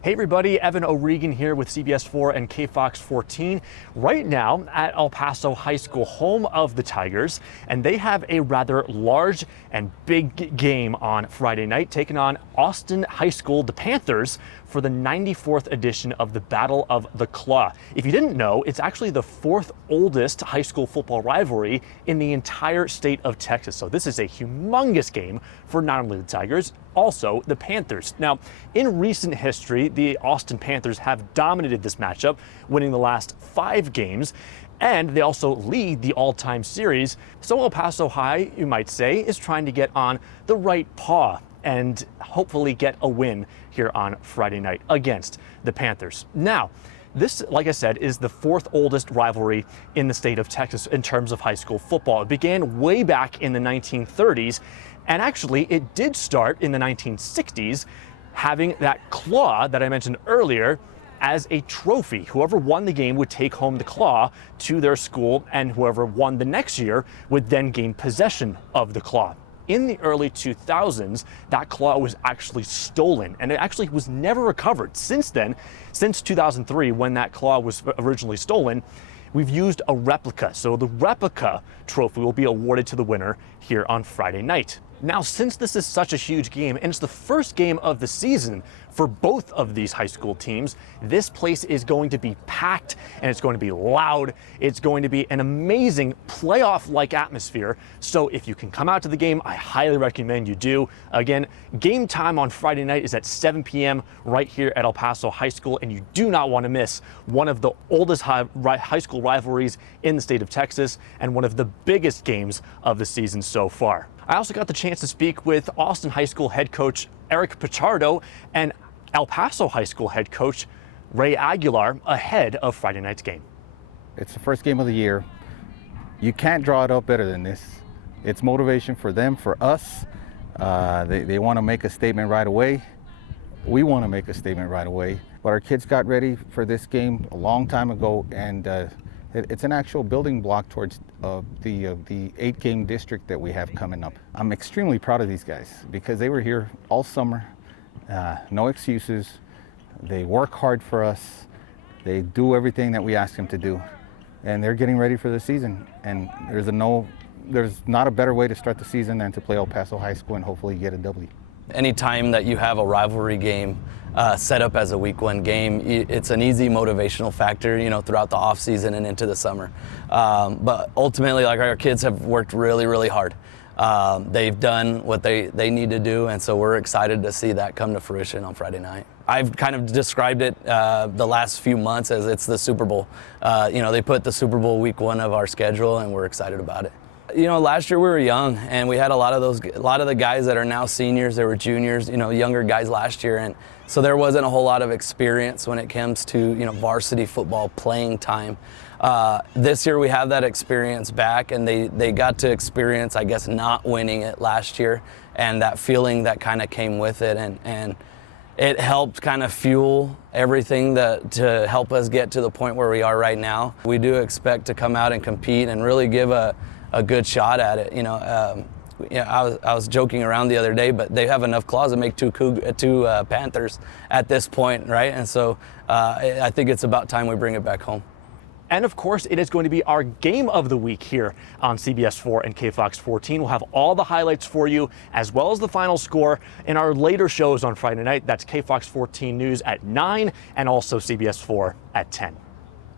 Hey everybody, Evan O'Regan here with CBS 4 and KFOX 14. Right now at El Paso High School, home of the Tigers, and they have a rather large and big game on Friday night, taking on Austin High School, the Panthers, for the 94th edition of the Battle of the Claw. If you didn't know, it's actually the fourth oldest high school football rivalry in the entire state of Texas. So this is a humongous game for not only the Tigers, also the Panthers. Now, in recent history, the Austin Panthers have dominated this matchup, winning the last 5 games. And they also lead the all-time series. So El Paso High, you might say, is trying to get on the right paw and hopefully get a win here on Friday night against the Panthers. Now, this, like I said, is the fourth oldest rivalry in the state of Texas in terms of high school football. It began way back in the 1930s, and actually it did start in the 1960s, having that claw that I mentioned earlier as a trophy. Whoever won the game would take home the claw to their school, and whoever won the next year would then gain possession of the claw. In the early 2000s, that claw was actually stolen, and it actually was never recovered. Since then, since 2003, when that claw was originally stolen, we've used a replica. So the replica trophy will be awarded to the winner here on Friday night. Now, since this is such a huge game, and it's the first game of the season for both of these high school teams, this place is going to be packed, and it's going to be loud. It's going to be an amazing playoff-like atmosphere. So if you can come out to the game, I highly recommend you do. Again, game time on Friday night is at 7 p.m. right here at El Paso High School, and you do not want to miss one of the oldest high school rivalries in the state of Texas and one of the biggest games of the season so far. I also got the chance to speak with Austin High School head coach Eric Pichardo and El Paso High School head coach Ray Aguilar ahead of Friday night's game. It's the first game of the year. You can't draw it up better than this. It's motivation for them, for us. They want to make a statement right away. We want to make a statement right away. But our kids got ready for this game a long time ago, and it's an actual building block towards the 8-game district that we have coming up. I'm extremely proud of these guys because they were here all summer. No excuses. They work hard for us. They do everything that we ask them to do, and they're getting ready for the season. And there's not a better way to start the season than to play El Paso High School and hopefully get a W. Anytime that you have a rivalry game set up as a week 1 game, it's an easy motivational factor, throughout the off season and into the summer. But ultimately, like, our kids have worked really, really hard. They've done what they need to do, and so we're excited to see that come to fruition on Friday night. I've kind of described it the last few months as it's the Super Bowl. They put the Super Bowl week 1 of our schedule, and we're excited about it. Last year we were young, and we had a lot of the guys that are now seniors. They were juniors, younger guys last year, and so there wasn't a whole lot of experience when it comes to varsity football playing time. This year we have that experience back, and they got to experience, I guess, not winning it last year, and that feeling that kind of came with it, and it helped kind of fuel everything to help us get to the point where we are right now. We do expect to come out and compete and really give a good shot at it. I was joking around the other day, but they have enough claws to make two Panthers at this point, right? And so I think it's about time we bring it back home. And of course, it is going to be our game of the week here on CBS 4 and KFOX 14. We'll have all the highlights for you, as well as the final score in our later shows on Friday night. That's KFOX 14 News at 9 and also CBS 4 at 10.